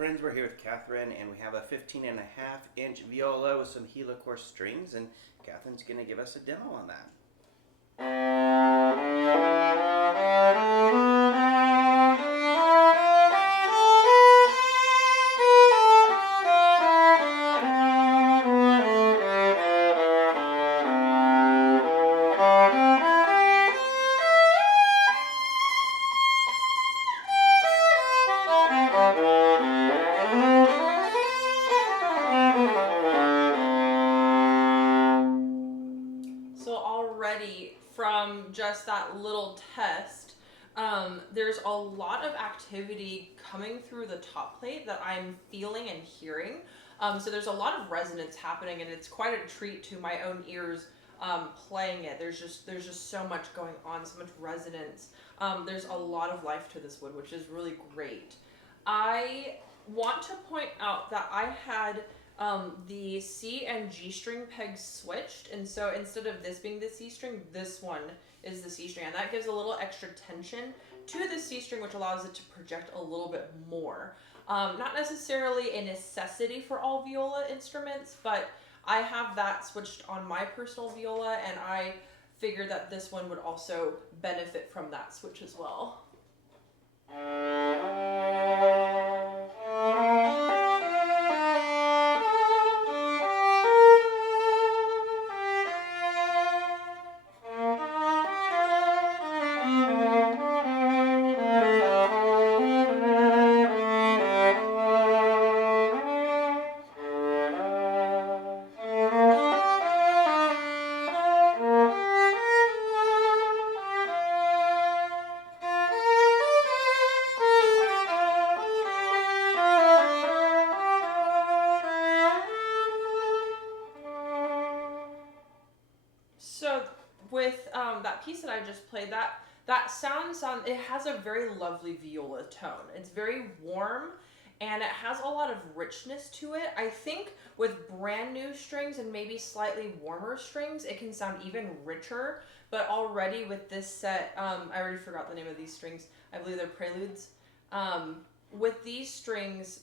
friends, we're here with Catherine, and we have a 15.5-inch viola with some H Luger strings, and Catherine's going to give us a demo on that. So already from just that little test, there's a lot of activity coming through the top plate that I'm feeling and hearing. So there's a lot of resonance happening, and it's quite a treat to my own ears playing it. There's just so much going on, so much resonance. There's a lot of life to this wood, which is really great. I want to point out that I had the C and G string pegs switched, and so instead of this being the C string, this one is the C string, and that gives a little extra tension to the C string, which allows it to project a little bit more. Not necessarily a necessity for all viola instruments, but I have that switched on my personal viola, and I figured that this one would also benefit from that switch as well. So with that piece that I just played, that sound, it has a very lovely viola tone. It's very warm, and it has a lot of richness to it. I think with brand new strings and maybe slightly warmer strings, it can sound even richer. But already with this set, I already forgot the name of these strings. I believe they're preludes. With these strings,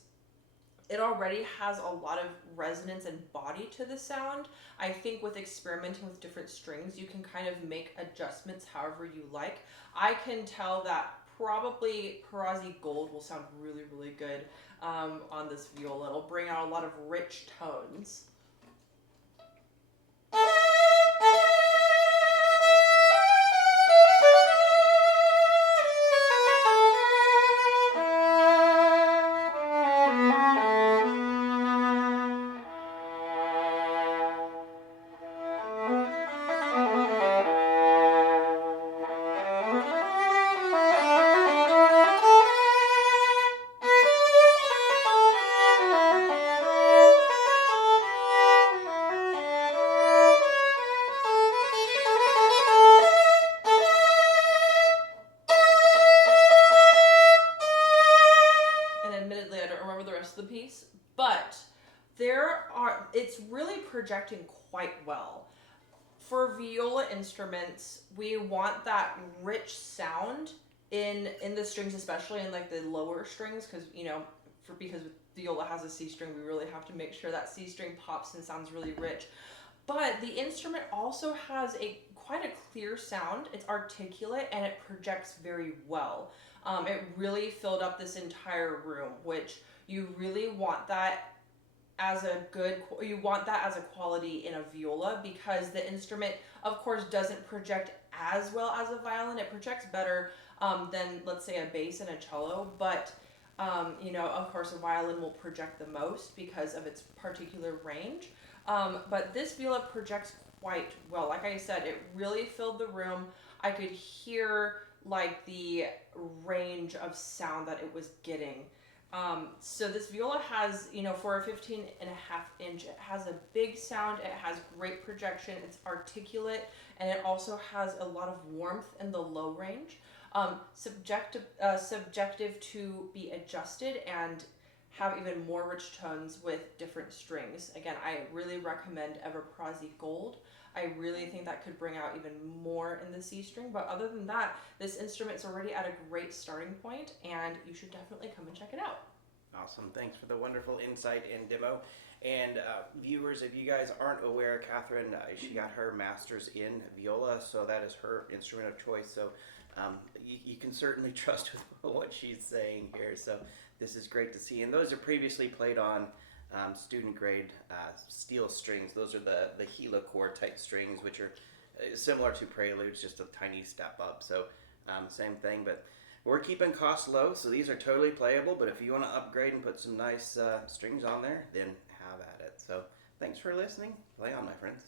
it already has a lot of resonance and body to the sound. I think with experimenting with different strings, you can kind of make adjustments however you like. I can tell that probably Perazzi Gold will sound really, really good on this viola. It'll bring out a lot of rich tones. Admittedly, I don't remember the rest of the piece, but it's really projecting quite well. For viola instruments, we want that rich sound in the strings, especially in like the lower strings, because because viola has a C string, we really have to make sure that C string pops and sounds really rich. But the instrument also has quite a clear sound. It's articulate and it projects very well. It really filled up this entire room, which you really want that as a quality in a viola, because the instrument, of course, doesn't project as well as a violin. It projects better than, let's say, a bass and a cello, but of course, a violin will project the most because of its particular range. But this viola projects quite well. Like I said, it really filled the room. I could hear like the range of sound that it was getting. So this viola has, for a 15.5-inch, it has a big sound, it has great projection, it's articulate, and it also has a lot of warmth in the low range. Subjective to be adjusted and have even more rich tones with different strings. Again, I really recommend Perazzi Gold. I really think that could bring out even more in the C string, but other than that, this instrument's already at a great starting point, and you should definitely come and check it out. Awesome. Thanks for the wonderful insight and demo. And viewers, if you guys aren't aware, Catherine, she got her master's in viola, so that is her instrument of choice. So you can certainly trust with what she's saying here. So this is great to see. And those are previously played on student grade steel strings. Those are the Gila core type strings, which are similar to preludes, just a tiny step up. So same thing, but we're keeping costs low, so these are totally playable. But if you want to upgrade and put some nice strings on there, then have at it. So thanks for listening. Play on, my friends.